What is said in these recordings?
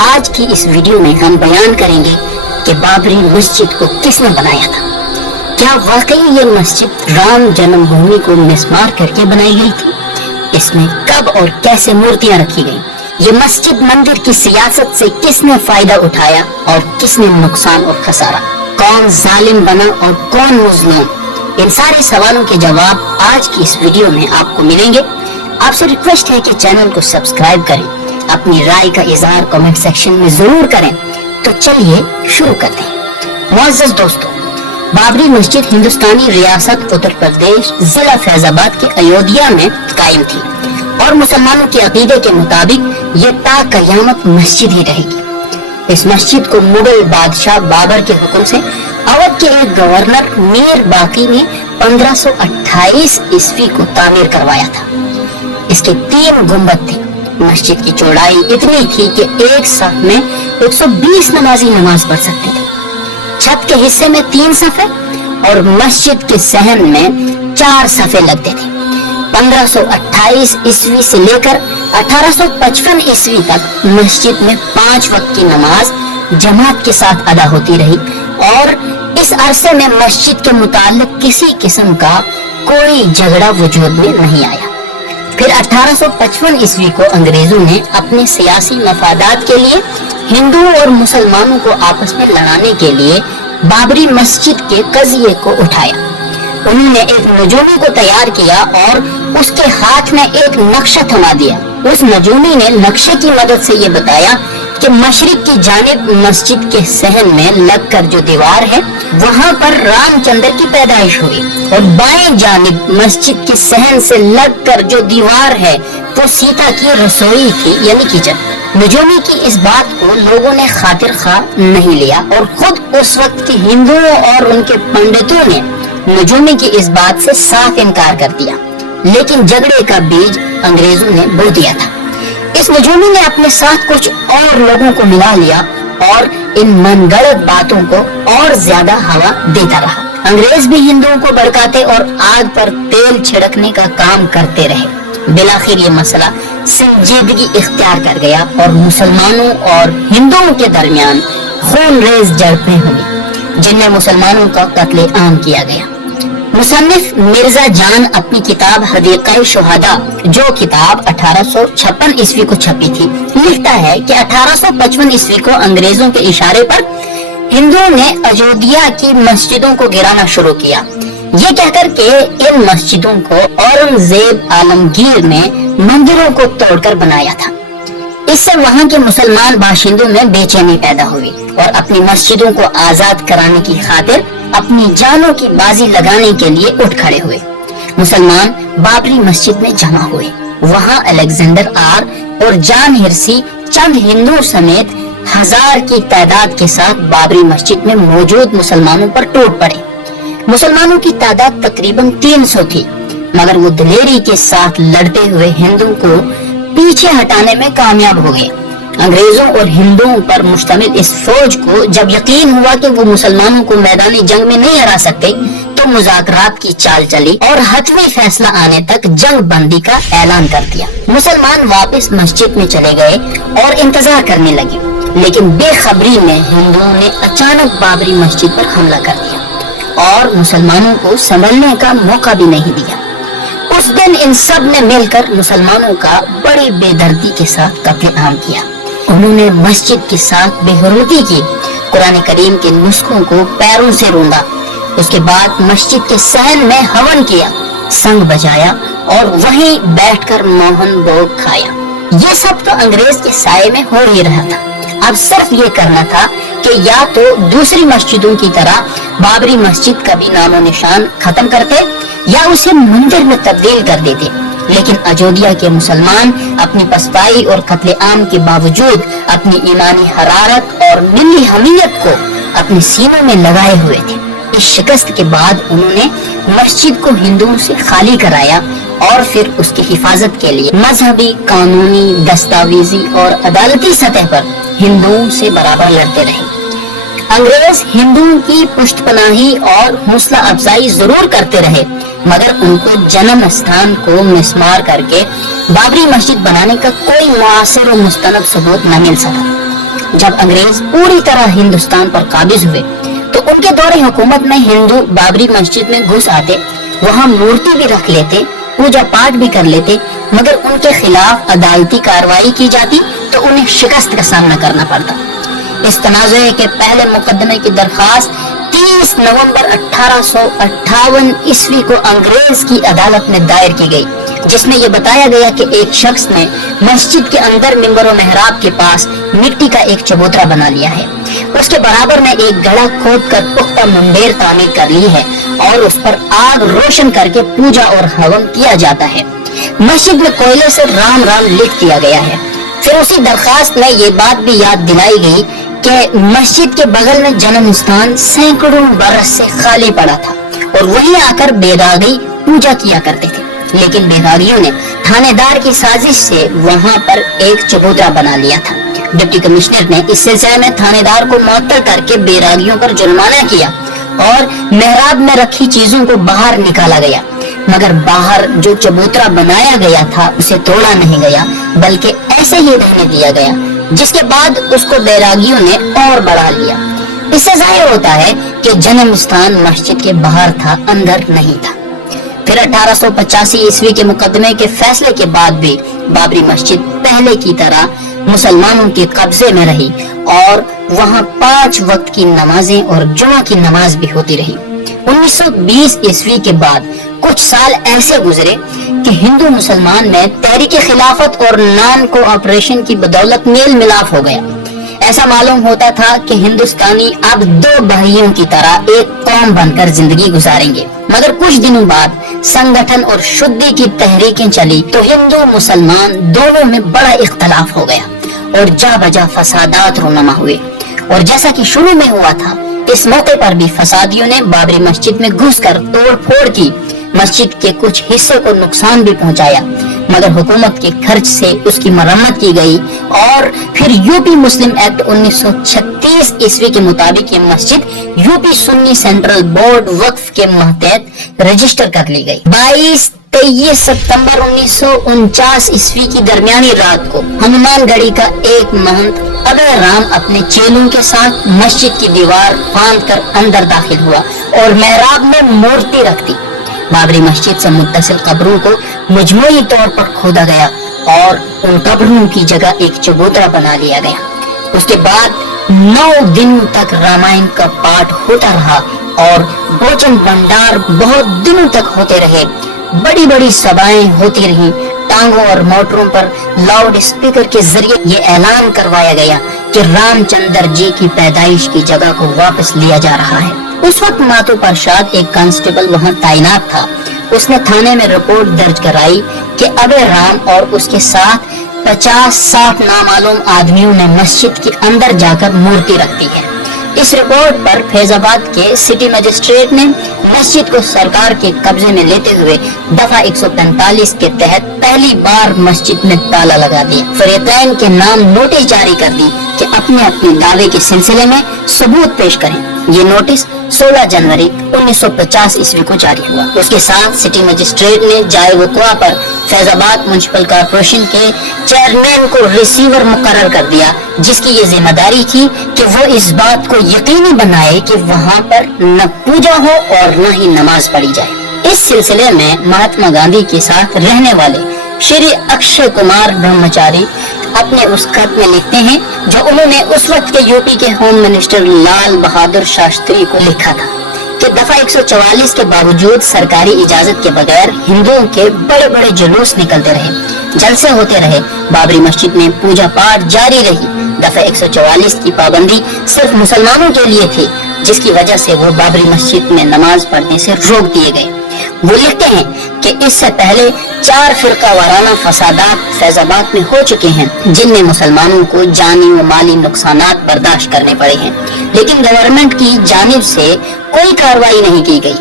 آج کی اس ویڈیو میں ہم بیان کریں گے کہ بابری مسجد کو کس نے بنایا تھا۔ کیا واقعی یہ مسجد رام جنم بھومی کو مسمار کر کے بنائی گئی تھی؟ اس میں کب اور کیسے مورتیاں رکھی گئیں؟ یہ مسجد مندر کی سیاست سے کس نے فائدہ اٹھایا اور کس نے نقصان اور خسارہ؟ کون ظالم بنا اور کون مظلوم؟ ان سارے سوالوں کے جواب آج کی اس ویڈیو میں آپ کو ملیں گے۔ آپ سے ریکویسٹ ہے کہ چینل کو سبسکرائب کریں، اپنی رائے کا اظہار کمنٹ سیکشن میں ضرور کریں۔ تو چلیے شروع کرتے ہیں۔ معزز دوستو، بابری مسجد ہندوستانی ریاست اتر پردیش ضلع فیض آباد کے ایودھیا میں قائم تھی اور مسلمانوں کے عقیدے کے مطابق یہ تا قیامت مسجد ہی رہے گی۔ اس مسجد کو مغل بادشاہ بابر کے حکم سے اودھ کے ایک گورنر میر باقی نے 1528 عیسوی کو تعمیر کروایا تھا۔ اس کے 3 گنبد تھے۔ مسجد کی چوڑائی اتنی تھی کہ ایک صف میں 120 نمازی نماز پڑھ سکتے تھے۔ چھت کے حصے میں 3 صفیں اور مسجد کے صحن میں 4 صفیں لگتے تھے۔ 1528 عیسوی سے لے کر 1855 عیسوی تک مسجد میں 5 وقت کی نماز جماعت کے ساتھ ادا ہوتی رہی اور اس عرصے میں مسجد کے متعلق کسی قسم کا کوئی جھگڑا وجود میں نہیں آیا۔ پھر 1855 عیسوی کو انگریزوں نے اپنے سیاسی مفادات کے لیے ہندوؤں اور مسلمانوں کو آپس میں لڑانے کے لیے بابری مسجد کے قضیے کو اٹھایا۔ انہوں نے ایک نجومی کو تیار کیا اور اس کے ہاتھ میں ایک نقشہ تھما دیا۔ اس نجومی نے نقشے کی مدد سے یہ بتایا کہ مشرق کی جانب مسجد کے صحن میں لگ کر جو دیوار ہے وہاں پر رام چندر کی پیدائش ہوئی، اور بائیں جانب مسجد کے صحن سے لگ کر جو دیوار ہے وہ سیتا کی رسوئی تھی، یعنی کچن۔ نجومی کی اس بات کو لوگوں نے خاطر خواہ نہیں لیا اور خود اس وقت کے ہندوؤں اور ان کے پنڈتوں نے نجومی کی اس بات سے صاف انکار کر دیا، لیکن جھگڑے کا بیج انگریزوں نے بو دیا تھا۔ اس نجومی نے اپنے ساتھ کچھ اور لوگوں کو ملا لیا اور ان من گڑت باتوں کو اور زیادہ ہوا دیتا رہا۔ انگریز بھی ہندوؤں کو بھڑکاتے اور آگ پر تیل چھڑکنے کا کام کرتے رہے۔ بالآخر یہ مسئلہ سنجیدگی اختیار کر گیا اور مسلمانوں اور ہندوؤں کے درمیان خون ریز جھڑپیں ہوئی جن میں مسلمانوں کا قتل عام کیا گیا۔ مصنف مرزا جان اپنی کتاب حدیقہ شہداء، جو کتاب 1856 عیسوی کو چھپی تھی، لکھتا ہے کہ 1855 عیسوی کو انگریزوں کے اشارے پر ہندوؤں نے ایودھیا کی مسجدوں کو گرانا شروع کیا، یہ کہہ کر کہ ان مسجدوں کو اورنگزیب عالمگیر نے مندروں کو توڑ کر بنایا تھا۔ اس سے وہاں کے مسلمان باشندوں میں بے چینی پیدا ہوئی اور اپنی مسجدوں کو آزاد کرانے کی خاطر اپنی جانوں کی بازی لگانے کے لیے اٹھ کھڑے ہوئے۔ مسلمان بابری مسجد میں جمع ہوئے۔ وہاں الیگزینڈر آر اور جان ہرسی چند ہندو سمیت 1000 کی تعداد کے ساتھ بابری مسجد میں موجود مسلمانوں پر ٹوٹ پڑے۔ مسلمانوں کی تعداد تقریباً 300 تھی، مگر وہ دلیری کے ساتھ لڑتے ہوئے ہندوؤں کو پیچھے ہٹانے میں کامیاب ہو گئے۔ انگریزوں اور ہندوؤں پر مشتمل اس فوج کو جب یقین ہوا کہ وہ مسلمانوں کو میدانی جنگ میں نہیں ہرا سکتے تو مذاکرات کی چال چلی اور حتمی فیصلہ آنے تک جنگ بندی کا اعلان کر دیا۔ مسلمان واپس مسجد میں چلے گئے اور انتظار کرنے لگے، لیکن بے خبری میں ہندوؤں نے اچانک بابری مسجد پر حملہ کر دیا اور مسلمانوں کو سنبھلنے کا موقع بھی نہیں دیا۔ اس دن ان سب نے مل کر مسلمانوں کا بڑی بے دردی کے ساتھ قتل عام کیا۔ انہوں نے مسجد کے ساتھ بے حرمتی کی، قرآن کریم کے نسخوں کو پیروں سے روندا، اس کے بعد مسجد کے صحن میں ہون کیا، سنگ بجایا اور وہیں بیٹھ کر موہن بھوگ کھایا۔ یہ سب تو انگریز کے سائے میں ہو ہی رہا تھا۔ اب صرف یہ کرنا تھا کہ یا تو دوسری مسجدوں کی طرح بابری مسجد کا بھی نام و نشان ختم کرتے یا اسے مندر میں تبدیل کر دیتے، لیکن ایودھیا کے مسلمان اپنی پسپائی اور قتل عام کے باوجود اپنی ایمانی حرارت اور ملی حمیت کو اپنے سینوں میں لگائے ہوئے تھے۔ اس شکست کے بعد انہوں نے مسجد کو ہندوؤں سے خالی کرایا اور پھر اس کی حفاظت کے لیے مذہبی، قانونی، دستاویزی اور عدالتی سطح پر ہندوؤں سے برابر لڑتے رہے۔ انگریز ہندوؤں کی پشت پناہی اور حوصلہ افزائی ضرور کرتے رہے، مگر ان کو جنم استھان کو مسمار کر کے بابری مسجد بنانے کا کوئی مؤثر و مستند ثبوت نہ مل سکا۔ جب انگریز پوری طرح ہندوستان پر قابض ہوئے تو ان کے دور حکومت میں ہندو بابری مسجد میں گھس آتے، وہاں مورتی بھی رکھ لیتے، پوجا پاٹ بھی کر لیتے، مگر ان کے خلاف عدالتی کارروائی کی جاتی تو انہیں شکست کا سامنا کرنا پڑتا۔ اس تنازع کے پہلے مقدمے کی درخواست 30 نومبر 1858 عیسوی کو انگریز کی عدالت میں دائر کی گئی، جس میں یہ بتایا گیا کہ ایک شخص نے مسجد کے اندر منبر و محراب کے پاس مٹی کا ایک چبوترا بنا لیا ہے، اس کے برابر میں ایک گڑھا کھود کر پختہ منڈیر تعمیر کر لی ہے اور اس پر آگ روشن کر کے پوجا اور ہون کیا جاتا ہے۔ مسجد میں کوئلے سے رام رام لکھ دیا گیا ہے۔ پھر اسی درخواست میں یہ بات بھی یاد دلائی گئی کہ مسجد کے بغل میں جنم استھان سینکڑوں برس سے خالی پڑا تھا اور وہیں آ کر بیداغی پوجا کیا کرتے تھے، لیکن بیداغیوں نے تھانے دار کی سازش سے وہاں پر ایک چبوترا بنا لیا تھا۔ ڈپٹی کمشنر نے اس سلسلے میں تھانے دار کو معطل کر کے بیراگیوں پر جرمانہ کیا اور محراب میں رکھی چیزوں کو باہر نکالا گیا، مگر باہر جو چبوترا بنایا گیا تھا اسے توڑا نہیں گیا بلکہ ایسے ہی رہنے دیا گیا، جس کے بعد اس کو بیراگیوں نے اور بڑھا لیا۔ اس سے ظاہر ہوتا ہے کہ جنم استھان مسجد کے باہر تھا، اندر نہیں تھا۔ پھر 1885 عیسوی کے مقدمے کے فیصلے کے بعد بھی بابری مسجد پہلے کی طرح مسلمانوں کے قبضے میں رہی اور وہاں 5 وقت کی نمازیں اور جمعہ کی نماز بھی ہوتی رہی۔ 1920 عیسوی کے بعد کچھ سال ایسے گزرے کہ ہندو مسلمان میں تحریک خلافت اور نان کو آپریشن کی بدولت میل ملاپ ہو گیا۔ ایسا معلوم ہوتا تھا کہ ہندوستانی اب 2 بھائیوں کی طرح ایک قوم بن کر زندگی گزاریں گے، مگر کچھ دنوں بعد سنگٹھن اور شدی کی تحریکیں چلی تو ہندو مسلمان دونوں میں بڑا اختلاف ہو گیا اور جا بجا فسادات رونما ہوئے، اور جیسا کہ شروع میں ہوا تھا اس موقع پر بھی فسادیوں نے بابری مسجد میں گھس کر توڑ پھوڑ کی، مسجد کے کچھ حصے کو نقصان بھی پہنچایا، مگر حکومت کے خرچ سے اس کی مرمت کی گئی اور پھر یوپی مسلم ایکٹ 1936 عیسوی کے مطابق یہ مسجد یوپی سنی سینٹرل بورڈ وقف کے ماتحت رجسٹر کر لی گئی۔ 23 ستمبر 1949 عیسوی کی درمیانی رات کو ہنومان گڑھی کا ایک مہنت ابے رام اپنے چیلوں کے ساتھ مسجد کی دیوار پھاند کر اندر داخل ہوا اور محراب میں مورتی رکھ دی۔ بابری مسجد سے متصل قبروں کو مجموعی طور پر کھودا گیا اور ان قبروں کی جگہ ایک چبوترا بنا لیا گیا۔ اس کے بعد 9 دن تک رامائن کا پاٹ ہوتا رہا اور بھوجن بھنڈار بہت دنوں تک ہوتے رہے، بڑی بڑی سبھائیں ہوتی رہیں، ٹانگوں اور موٹروں پر لاؤڈ اسپیکر کے ذریعے یہ اعلان کروایا گیا کہ رام چندر جی کی پیدائش کی جگہ کو واپس لیا جا رہا ہے۔ اس وقت ماتو پرشاد ایک کانسٹیبل وہاں تعینات تھا، اس نے تھانے میں رپورٹ درج کرائی کہ ابے رام اور اس کے ساتھ 50-60 نامعلوم آدمیوں نے مسجد کے اندر جا کر مورتی رکھ دی ہے۔ اس رپورٹ پر فیض آباد کے سٹی مجسٹریٹ نے مسجد کو سرکار کے قبضے میں لیتے ہوئے دفعہ 145 کے تحت پہلی بار مسجد میں تالا لگا دیا۔ فریقین کے نام نوٹس جاری کر دی کہ اپنے اپنے دعوے کے سلسلے میں ثبوت پیش کریں۔ یہ نوٹس 16 جنوری 1950 عیسوی کو جاری ہوا۔ اس کے ساتھ سٹی مجسٹریٹ نے جائے وقوع پر فیض آباد میونسپل کارپوریشن کے چیئرمین کو ریسیور مقرر کر دیا، جس کی یہ ذمہ داری تھی کہ وہ اس بات کو یقینی بنائے کہ وہاں پر نہ پوجا ہو اور نہ ہی نماز پڑھی جائے۔ اس سلسلے میں مہاتما گاندھی کے ساتھ رہنے والے شری اکشے کمار برہمچاری اپنے اس خط میں لکھتے ہیں جو انہوں نے اس وقت کے یوپی کے ہوم منسٹر لال بہادر شاستری کو لکھا تھا کہ دفعہ 144 کے باوجود سرکاری اجازت کے بغیر ہندوؤں کے بڑے بڑے جلوس نکلتے رہے، جلسے ہوتے رہے، بابری مسجد میں پوجا پاٹ جاری رہی۔ دفعہ 144 کی پابندی صرف مسلمانوں کے لیے تھی، جس کی وجہ سے وہ بابری مسجد میں نماز پڑھنے سے روک دیے گئے۔ وہ لکھتے ہیں کہ اس سے پہلے 4 فرقہ وارانہ فسادات فیض آباد میں ہو چکے ہیں، جن میں مسلمانوں کو جانی و مالی نقصانات برداشت کرنے پڑے ہیں، لیکن گورنمنٹ کی جانب سے کوئی کارروائی نہیں کی گئی۔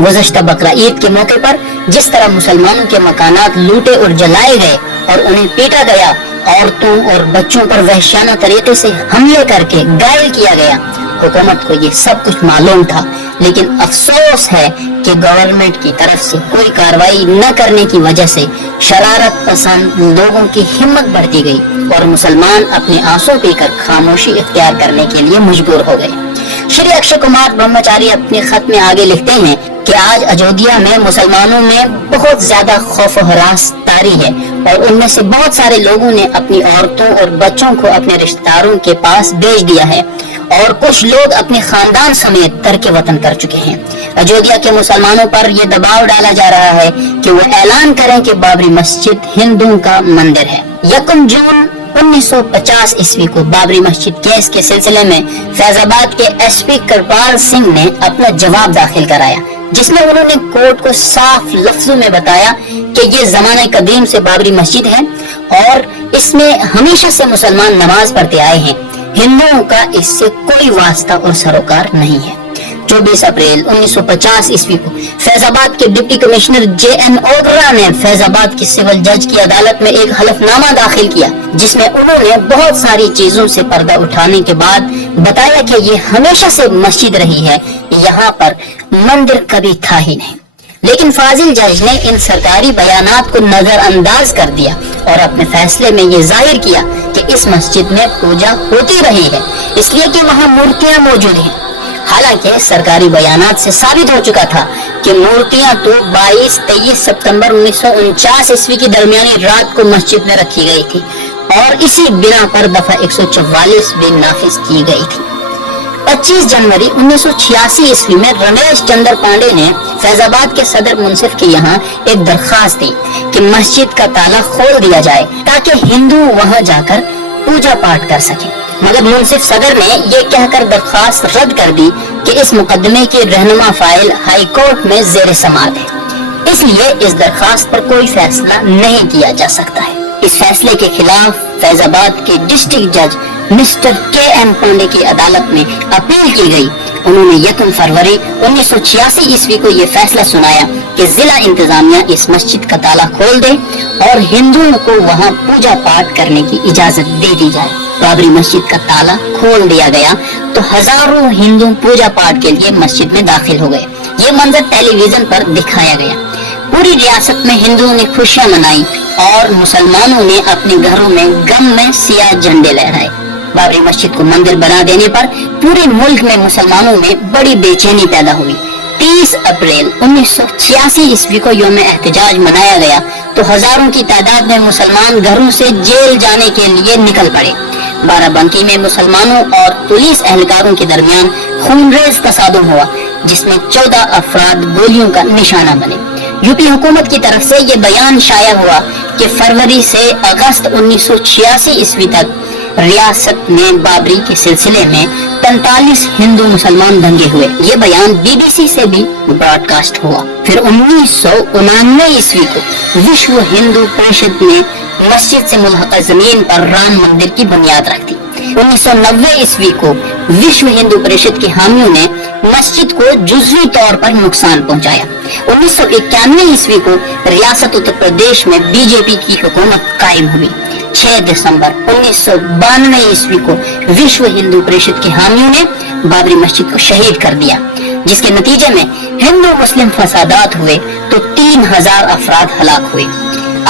گزشتہ بقرعید کے موقع پر جس طرح مسلمانوں کے مکانات لوٹے اور جلائے گئے اور انہیں پیٹا گیا، عورتوں اور بچوں پر وحشیانہ طریقے سے حملے کر کے گھائل کیا گیا، حکومت کو یہ سب کچھ معلوم تھا، لیکن افسوس ہے کہ گورنمنٹ کی طرف سے کوئی کارروائی نہ کرنے کی وجہ سے شرارت پسند لوگوں کی ہمت بڑھتی گئی اور مسلمان اپنے آنسو پی کر خاموشی اختیار کرنے کے لیے مجبور ہو گئے۔ شری اکشے کمار برہمچاری اپنے خط میں آگے لکھتے ہیں کہ آج اجودھیا میں مسلمانوں میں بہت زیادہ خوف و ہراس طاری ہے اور ان میں سے بہت سارے لوگوں نے اپنی عورتوں اور بچوں کو اپنے رشتہ داروں کے پاس بھیج دیا ہے اور کچھ لوگ اپنے خاندان سمیت ترک وطن کر چکے ہیں۔ اجودھیا کے مسلمانوں پر یہ دباؤ ڈالا جا رہا ہے کہ وہ اعلان کریں کہ بابری مسجد ہندوؤں کا مندر ہے۔ 1 جون 1950 عیسوی کو بابری مسجد کیس کے سلسلے میں فیض آباد کے ایس پی کرپال سنگھ نے اپنا جواب داخل کرایا، جس میں انہوں نے کورٹ کو صاف لفظوں میں بتایا کہ یہ زمانہ قدیم سے بابری مسجد ہے اور اس میں ہمیشہ سے مسلمان نماز پڑھتے آئے ہیں، ہندوؤں کا اس سے کوئی واسطہ اور سروکار نہیں ہے۔ 24 اپریل 1950 عیسوی کو فیض آباد کے deputy commissioner J N Ugra نے فیض آباد کی سول جج کی عدالت میں ایک حلف نامہ داخل کیا، جس میں انہوں نے بہت ساری چیزوں سے پردہ اٹھانے کے بعد بتایا کہ یہ ہمیشہ سے مسجد رہی ہے، یہاں پر مندر کبھی تھا ہی نہیں۔ لیکن فاضل جج نے ان سرکاری بیانات کو نظر انداز کر دیا اور اپنے فیصلے میں یہ ظاہر کیا کہ اس مسجد میں پوجا ہوتی رہی ہے، اس لیے کہ وہاں مورتیاں موجود ہیں۔ حالانکہ سرکاری بیانات سے ثابت ہو چکا تھا کہ مورتیاں تو 22-23 ستمبر 1949 عیسوی کی درمیانی رات کو مسجد میں رکھی گئی تھی اور اسی بنا پر دفعہ 144 بھی نافذ کی گئی تھی۔ 25 جنوری 1986 عیسوی میں رمیش چندر پانڈے نے فیض آباد کے صدر منصف کے یہاں ایک درخواست دی کہ مسجد کا تالا کھول دیا جائے تاکہ ہندو وہاں جا کر پوجا پاٹ کر سکیں، مگر منصف صدر نے یہ کہہ کر درخواست رد کر دی کہ اس مقدمے کی رہنما فائل ہائی کورٹ میں زیر سماعت ہے، اس لیے اس درخواست پر کوئی فیصلہ نہیں کیا جا سکتا ہے۔ اس فیصلے کے خلاف فیض آباد کے ڈسٹرکٹ جج مسٹر کے ایم پانڈے کی عدالت میں اپیل کی گئی۔ انہوں نے 1 فروری 1986 عیسوی کو یہ فیصلہ سنایا کہ ضلع انتظامیہ اس مسجد کا تالا کھول دے اور ہندوؤں کو وہاں پوجا پاٹ کرنے کی اجازت دے دی جائے۔ بابری مسجد کا تالا کھول دیا گیا تو ہزاروں ہندو پوجا پاٹ کے لیے مسجد میں داخل ہو گئے۔ یہ منظر ٹیلی ویژن پر دکھایا گیا۔ پوری ریاست میں ہندوؤں نے خوشیاں منائی اور مسلمانوں نے اپنے گھروں میں غم میں سیاہ جھنڈے لہرائے۔ بابری مسجد کو مندر بنا دینے پر پورے ملک میں مسلمانوں میں بڑی بے چینی پیدا ہوئی۔ 30 اپریل 1986 عیسوی کو یوم احتجاج منایا گیا تو ہزاروں کی تعداد میں مسلمان گھروں سے جیل جانے کے لیے نکل پڑے۔ بارہ بنکی میں مسلمانوں اور پولیس اہلکاروں کے درمیان خونریز تصادم ہوا، جس میں 14 افراد گولیوں کا نشانہ بنے۔ یو پی حکومت کی طرف سے یہ بیان شائع ہوا کہ فروری سے اگست 1986 عیسوی تک ریاست میں بابری کے سلسلے میں 45 ہندو مسلمان دنگے ہوئے۔ یہ بیان بی بی سی سے بھی براڈ کاسٹ ہوا۔ پھر 1999 عیسوی کو وشو ہندو پریشد نے مسجد سے ملحقہ زمین پر رام مندر کی بنیاد رکھ دی۔ 1990 عیسوی کو وشو ہندو پریشد کے حامیوں نے مسجد کو جزوی طور پر نقصان پہنچایا۔ 1991 عیسوی کو ریاست اتر پردیش میں بی جے پی کی حکومت قائم ہوئی۔ 6 دسمبر 1992 عیسوی کو وشو ہندو پریشد کے حامیوں نے بابری مسجد کو شہید کر دیا، جس کے نتیجے میں ہندو مسلم فسادات ہوئے تو 3000 افراد ہلاک ہوئے۔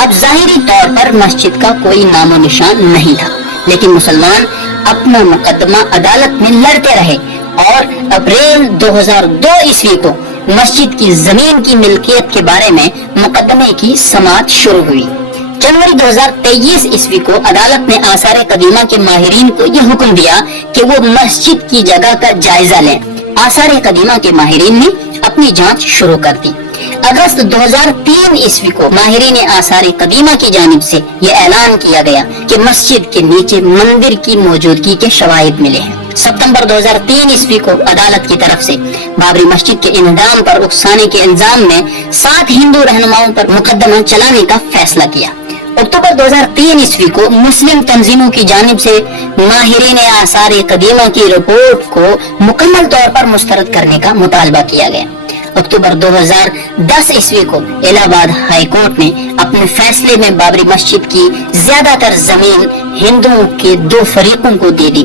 اب ظاہری طور پر مسجد کا کوئی نام و نشان نہیں تھا، لیکن مسلمان اپنا مقدمہ عدالت میں لڑتے رہے اور اپریل 2002 عیسوی کو مسجد کی زمین کی ملکیت کے بارے میں مقدمے کی سماعت شروع ہوئی۔ جنوری 2023 عیسوی کو عدالت نے آثار قدیمہ کے ماہرین کو یہ حکم دیا کہ وہ مسجد کی جگہ کا جائزہ لیں۔ آثار قدیمہ کے ماہرین نے اپنی جانچ شروع کر دی۔ اگست 2003 عیسوی کو ماہرین آثار قدیمہ کی جانب سے یہ اعلان کیا گیا کہ مسجد کے نیچے مندر کی موجودگی کے شواہد ملے ہیں۔ ستمبر 2003 عیسوی کو عدالت کی طرف سے بابری مسجد کے انہدام پر اکسانے کے الزام میں 7 ہندو رہنماؤں پر مقدمہ چلانے کا فیصلہ کیا۔ اکتوبر 2003 عیسوی کو مسلم تنظیموں کی جانب سے ماہرین آثار قدیمہ کی رپورٹ کو مکمل طور پر مسترد کرنے کا مطالبہ کیا گیا۔ اکتوبر 2010 عیسوی کو الہ آباد ہائی کورٹ نے اپنے فیصلے میں بابری مسجد کی زیادہ تر زمین ہندوؤں کے 2 فریقوں کو دے دی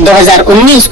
2019